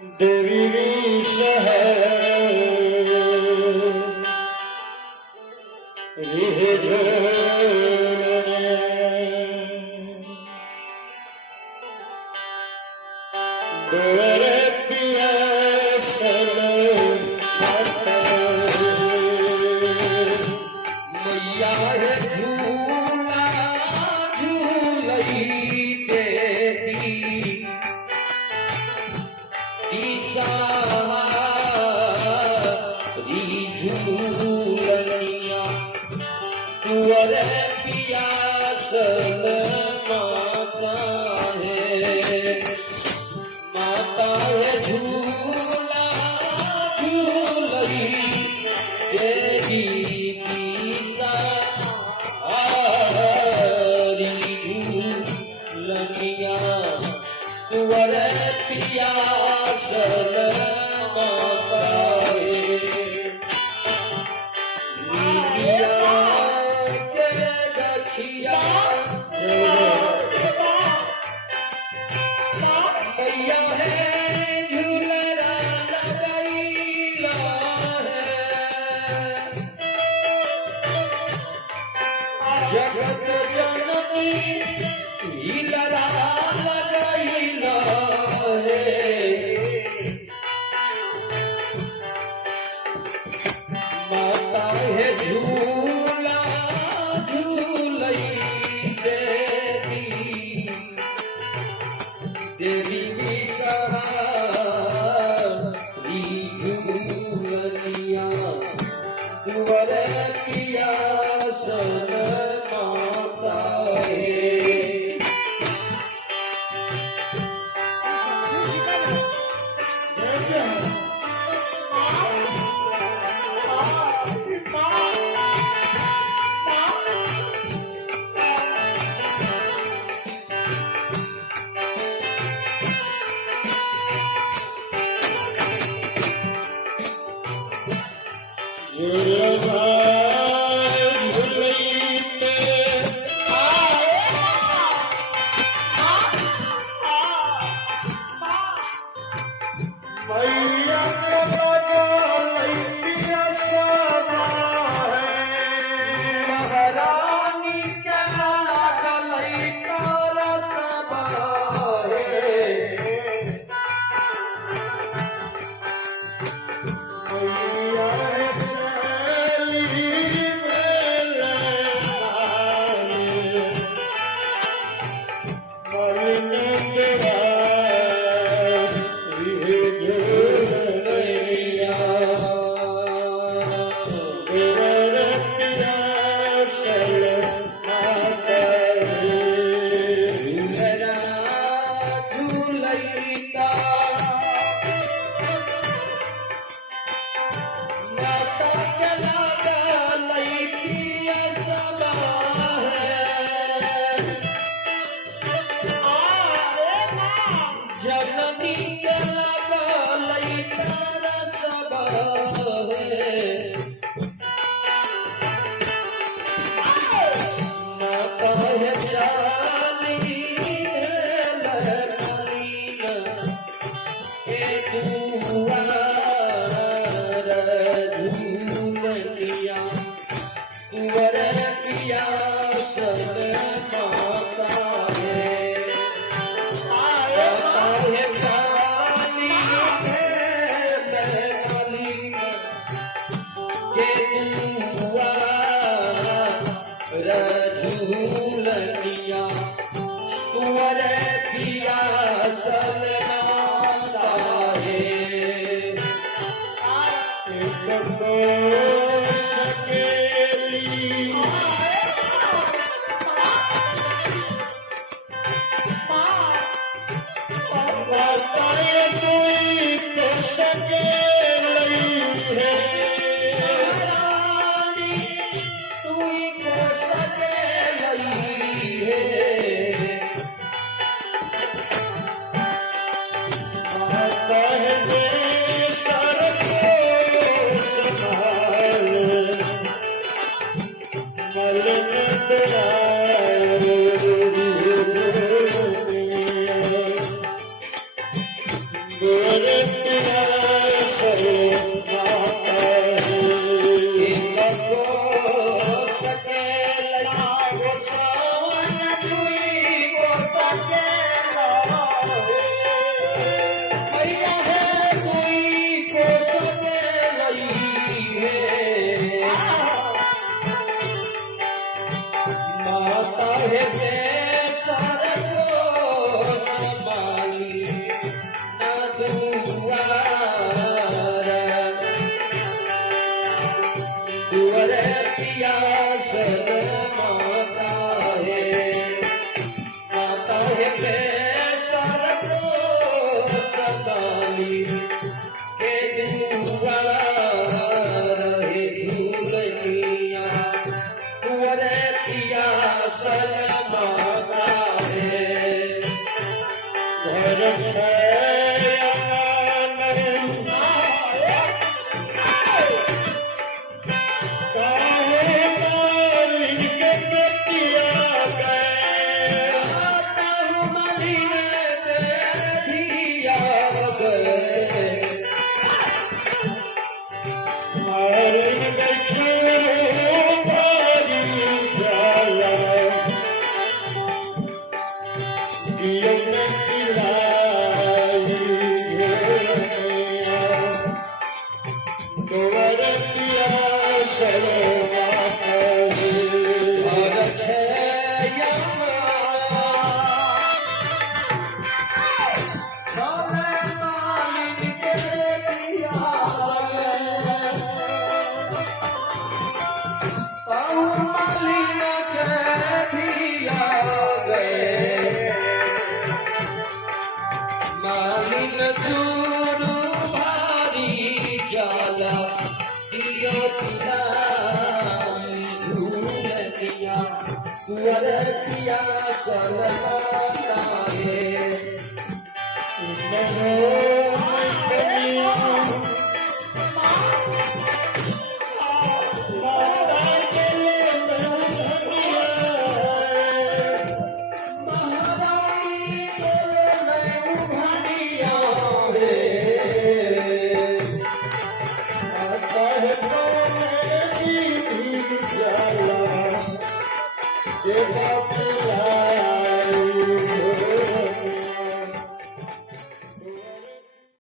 देवी शहर मैया है झूला झूलई देती ईशारी झूलनिया तुअरे पियासल माता है झूला झूलई देवी तुअरे पियासल माता के गठिया मैया है झूलरा लगैला है जगत जननी हिलरा लगैला है माता है झूला झूलई देती देवी विषहारी झूलनिया तुअरे पियासल माता है झूलनिया तुअरे पियासल माता है मैया है कोई को सने लई है माता है बेसर को संभाली ना दुआर पिया सन माता है बेसर को संभाली के दुआर है झूलनिया दुआर पिया सन माता है घर छाया मालिन गुरु भारी जाला दियो झूलनिया सुअर पिया सलमाता है Yeah.